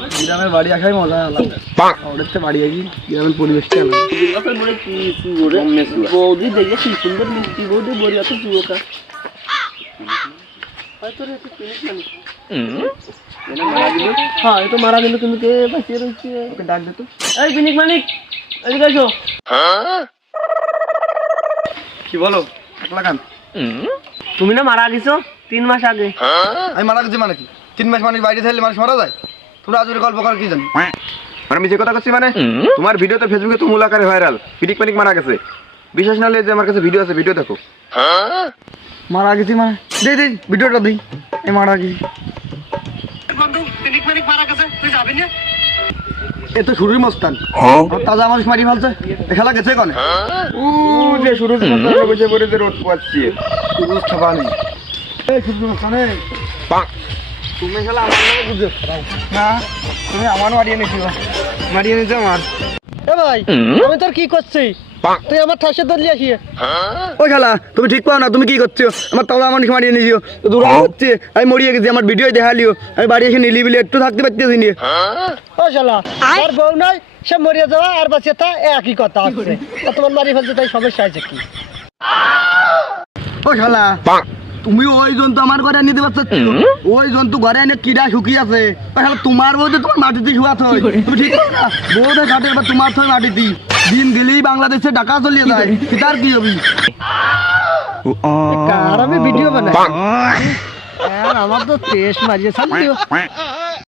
গ্রামের বাড়ি আসাই মজা আলাদা। ওদের তো বাড়ি আসি গ্রামের পরিবেশটা আলাদা। বৌদি দেখলে কি সুন্দর মিষ্টি বৌদি বলি এত যুবকা হ্যাঁ এ তো মারা গেল তুমি কে বাঁচিয়ে রয়েছে ওকে ডাক দে তো এই বিনিক মানিক এদিকে আসো কি বলো একলা কান তুমি না মারা গেছো 3 মাস আগে আমি মারা গেছি মানে কি 3 মাস মানুষ বাইরে থাকলে মানুষ মারা যায় তোমরা আজকে গল্প কর কি জানি মানে আমি যে কথা করছি মানে তোমার ভিডিওতে ফেসবুকে তো মূল আকারে ভাইরাল পিনিক পানিক মারা গেছে বিশ্বাস না হলে যে আমার কাছে ভিডিও আছে ভিডিও দেখো মারা গেছি মানে দে দে ভিডিওটা দিই এই মারা গেছি বন্ধু পিনিক মানিক মারা গেছে তুই যাবি না এ তো শুরুই মস্তান তাজা মানুষ মারি ফেলছে খেলা গেছে কনে ও যে শুরু বসে পড়ে যে রোদ পাচ্ছি শুরু খাবা নেই এই শুরু মস্তানে তুমি খেলা আমার নামে বুঝে না তুমি আমার মারিয়ে নিয়েছিল মারিয়ে নিয়েছো আমার এ ভাই আমি তোর কি করছি তুই আমার ঠাসে ধরলি আসিয়ে ওই খেলা তুমি ঠিক পাও না তুমি কি করছো আমার তাজা মানুষ মারিয়ে নিয়েছো তো দূর হচ্ছে আমি মরিয়ে গেছি আমার ভিডিও দেখালিও আমি বাড়ি এসে নিলি বিলি একটু থাকতে পারতেছি নিয়ে ও শালা আর বউ নাই সে মরিয়া যাওয়া আর বাঁচিয়ে তা একই কথা আছে তোমার মারি ফেলছে তাই সমস্যা আছে কি ও শালা তুমি ওই জন্তু আমার ঘরে নিতে পারছো ওই জন্তু ঘরে এনে কিরা শুকিয়ে আছে তোমার বউ তোমার মাটিতে শুয়া থই তুমি ঠিক করো না বউদের ঘাটে এবার তোমার থই মাটিতে দিন গেলেই বাংলাদেশে ডাকা চলিয়ে যায় তার কি হবি আর আমি ভিডিও বানাই আর আমার তো তেজ মারিয়ে ছাড়লিও